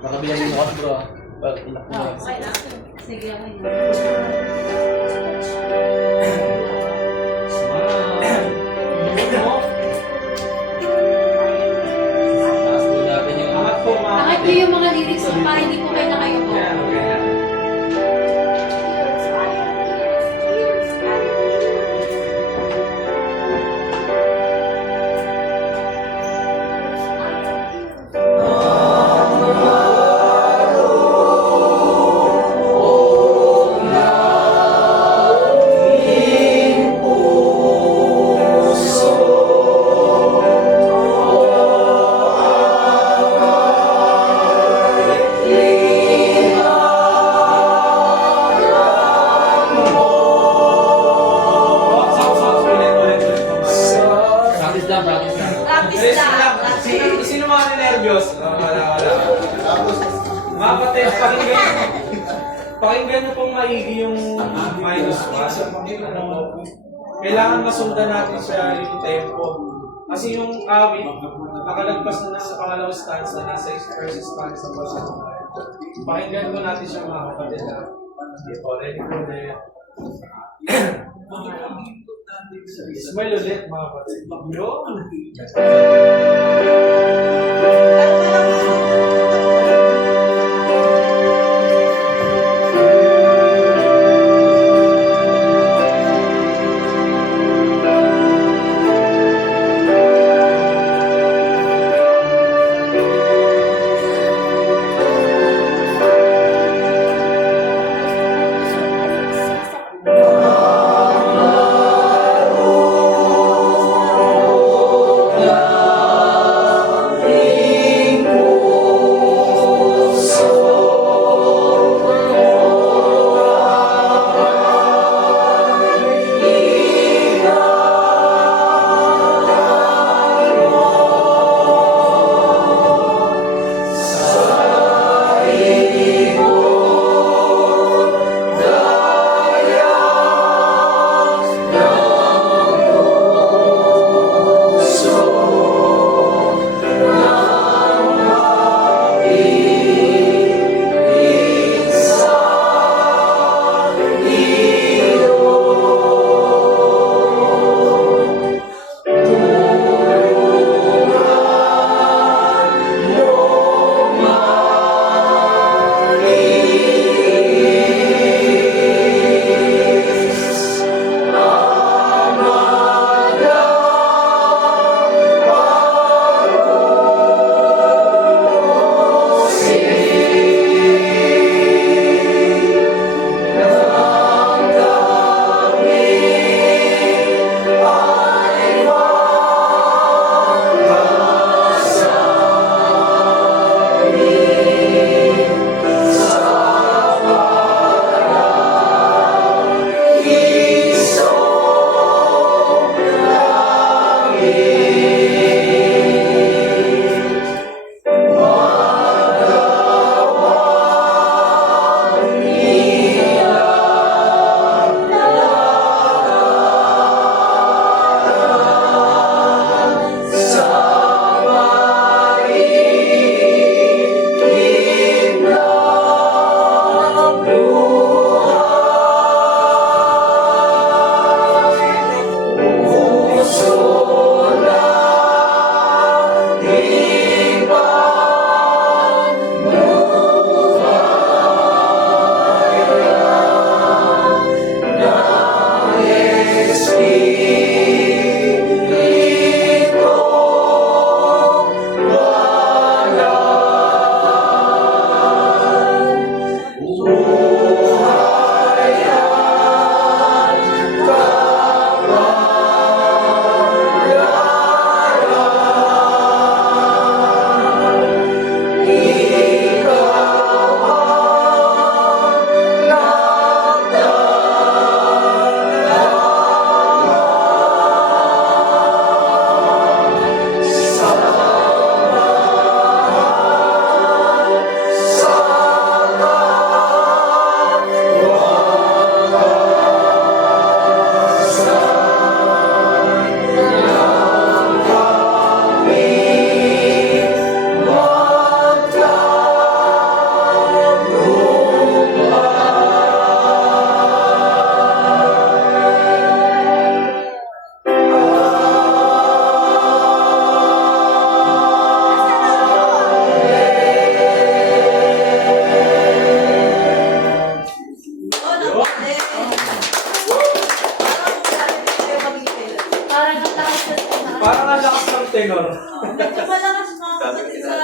Nakabilang mo kasi bro. Well, inak mo. Okay na. Sige, okay na. Taas po natin yung Angat po mga Angat niyo yung mga lyrics mo para hindi po kayo nakayuko. Ayan, okay. practice lang, practice lang. Practice lang. Sino mga ninervyos? Wala. Mga kapatid, pakinggan nyo pong maigi yung minus 1. Kailangan masundan natin siya yung tempo. Kasi yung awit, nakalagpas na sa pangalawang stanza, nasa first stanza pa siya. Pakinggan po natin siya mga kapatid. Ready po ulit. Smile ulit mga kapatid. Yun! Amen.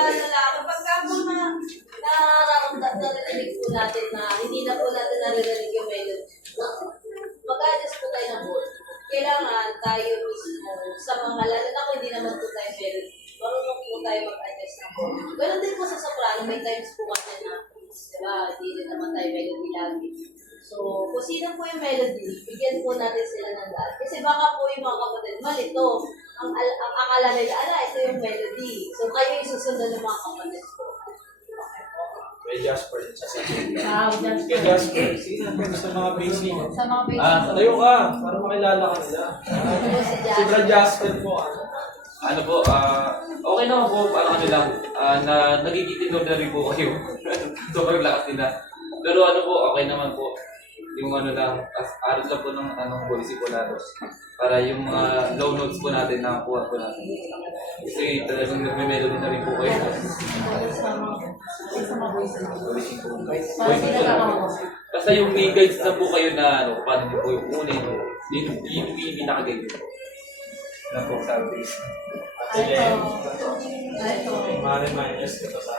ano lang, kapag kapag narinig po natin na hindi na po natin naririnig yung melody, mag-adjust po tayo ng board. Kailangan tayo mismo sa mga lalo na kung hindi naman po tayo melody. Marunong po tayo mag-adjust ng board. Ganun din po sa soprano, may times po kasi na, diba, hindi din naman tayo melody lagi. So, kung sino po yung melody, bigyan po natin sila ng daan. Kasi baka po yung mga kapatid, malito, ang akala nila, ito yung melody. So, kayo yung susunod ng mga kapatid po. May Jasper din sa sasabihin. Just Kay Jasper, sige na sa mga basic. sa mga basic. Tayo ka, para makilala ka nila. Si Si Brad Jasper po, Ano po, okay naman po, parang ano lang, na nagigitin na rin po kayo. Sobrang lakas nila. Pero ano po, okay naman po. Yung ano lang, aral lang po ng policy po natin. Para yung low notes po natin, nakakuha po natin. Kasi talagang nagme-melody na rin po kayo. Sa mga voices. Policy po. Para sila lang. Basta yung may guides na po kayo na ano, paano niyo po yung kunin. Yun yung pinaka-guide po. na po sabi. At Ito. ma-remind us ko sa...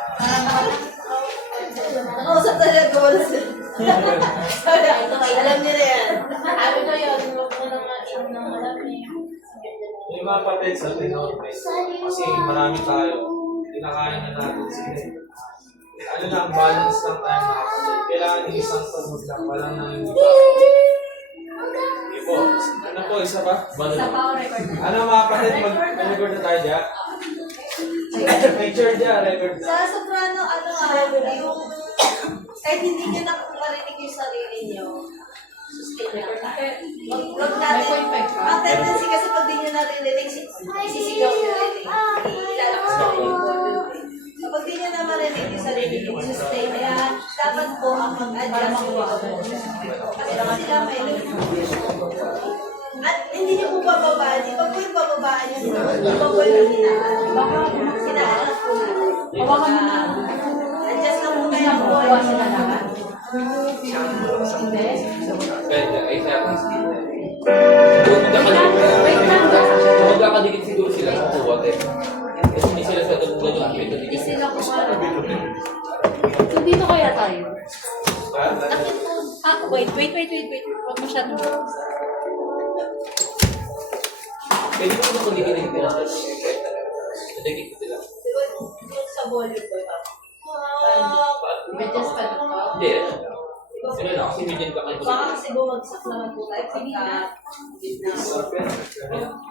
Nakausap talaga ko wala sila. Alam niyo na yan. Sabi ko yun, huwag mo naman nang alam niya. Yung mga papel sa tinormes, kasi marami tayo, kinakain na natin sila. Ano lang, balance lang tayo mga kapatid. Kailangan yung isang tugod lang, walang nangingiba. Okay po. Ano po, isa ba? Sa power record. Ano mga kapatid, mag-record na tayo dyan? Picture dyan, record na. Sa soprano, yung kahit hindi niyo na marinig yung sarili niyo, sustain lang tayo. Wag natin, ang tendency kasi pag di niyo naririnig, isisigaw niyo rin eh. Ilalakas na rin yung volume eh. Kapag di niyo na marinig yung sarili niyo, sustain. Kaya dapat po ang mag-adjust yung kasi naman sila may at hindi niyo po bababaan. Di ba po yung bababaan yung iba po yung hinaan. Hinaan po natin. Hawakan mo na. Adjust lang po kayo ang Hawakan voice. sila lahat. Hindi. Kaya, ay sa akin. Wait lang. Magkakadikit siguro sila sa kuwat eh. Kasi hindi sila sa ganun Hindi dikit. sila kumara. So, dito kaya tayo. Bakit po? Wait. Huwag masyadong. Pwede mo ba kung dikit nila sa dikit sila? Di ba yung sa volume ko? Adjust pa na po. Hindi. Sila lang, kasi median ka kayo. Baka kasi bumagsak naman po tayo pagka gitna.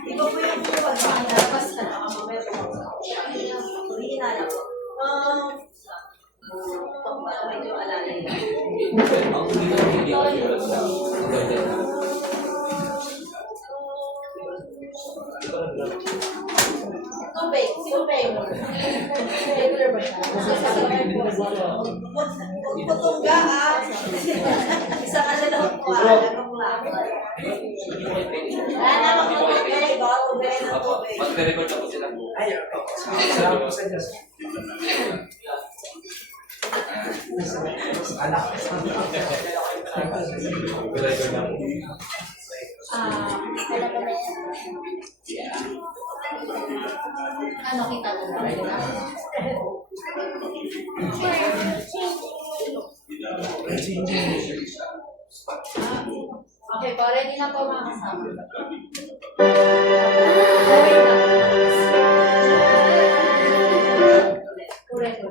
Di ba po yung pagkakalabas na nakamamaya bumagsak? Hindi hinala po. Medyo alalay lang. Ang hindi ka wala sila. Ang ganda na. Tubig. Regular ba siya? Putungga isang ano lang po anong lang. Tubig, baka tubig na tubig. Mag-record ako sila. Salamat sa Diyos. Record na. Ano kita mo ba? Okay, pa ready na po mga kasama. Correct.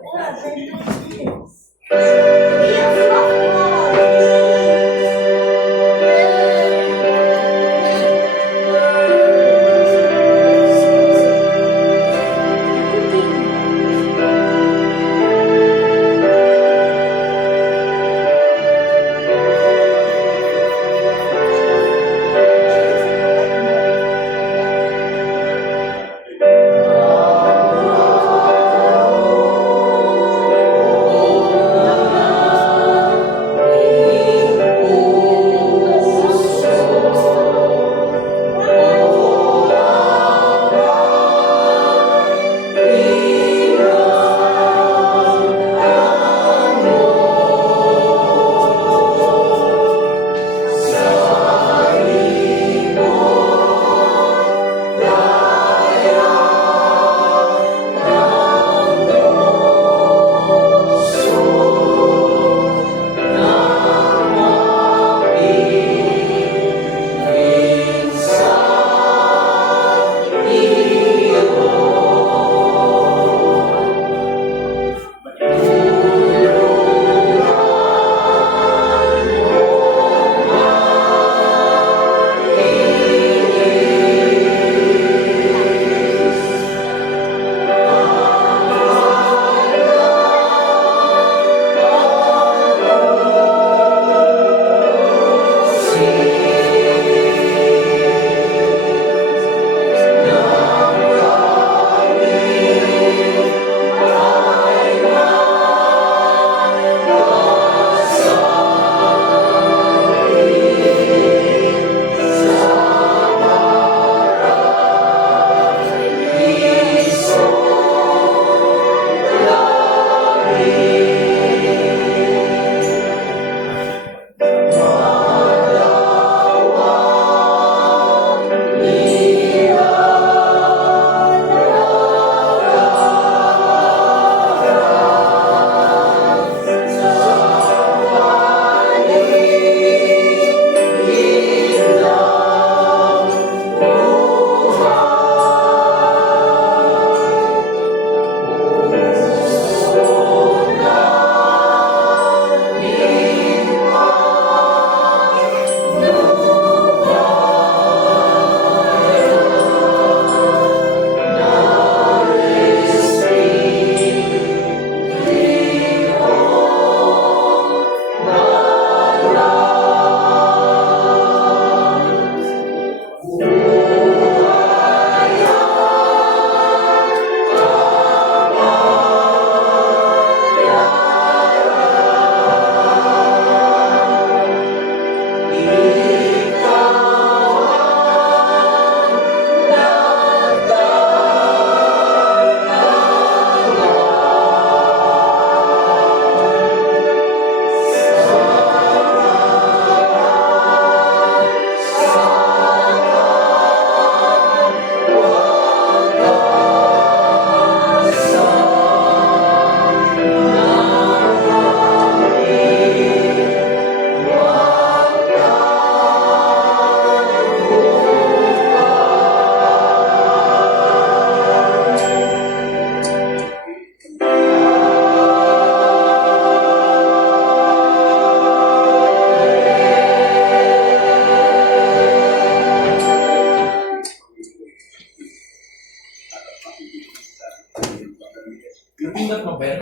mo ba yan?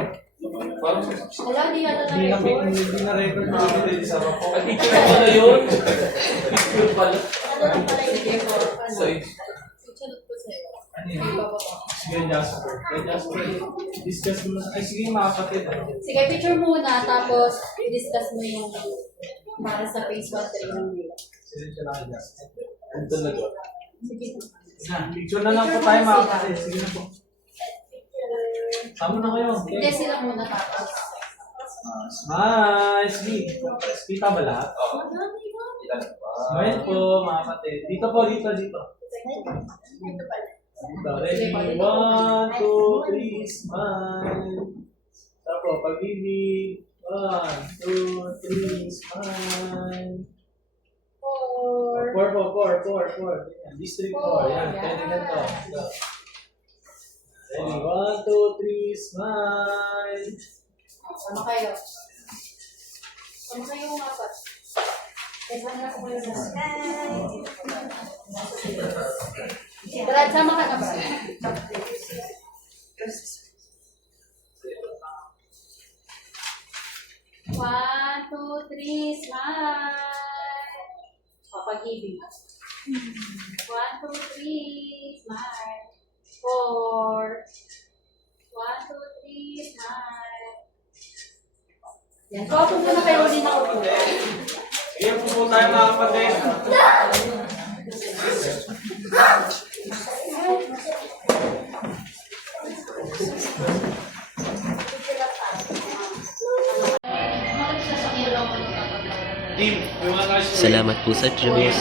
Parang, Wala, di yata Hindi na, na-record. hindi na record namin din sa ako. ang picture pala yun. Picture pala. Ano lang pala yung record? Ano? So, Susunod ko sa'yo. Ano yun? Iba pa ba? Sige, Jasper. Kaya Jasper, discuss mo na. Ay, sige, mga kapatid. Sige, picture muna, tapos i-discuss mo yung para sa phase 1 training nila. Sige, siya lang, Jasper. ando na doon. Sige. Picture na lang po tayo, mga kapatid. Sige na po. Tama na kayo. Hindi sila muna tapos. Smile! Sige. Kita ba lahat? Oo. Ilan pa? Smile po, mga kapatid. Dito po, dito. Ito pala. Dito, ready? 1, 2, 3, smile. Tapos, pag-ibig. 1, 2, 3, smile. 4. 4. District 4. Yan, pwede ganito. Ito. Ready? 1, 2, 3, smile. Sama kayo. Sama kayo mga apat. Eh, sama ko kayo na. Brad, sama ka na ba? One, two, three, smile. Papag-ibig. 1, 2, 3, smile. 4. 1, 2, 3, smile. Yan. So, ako muna kayo din ako po. Sige po tayo, mga kapatid. Team, may mga guys. Salamat po sa Diyos.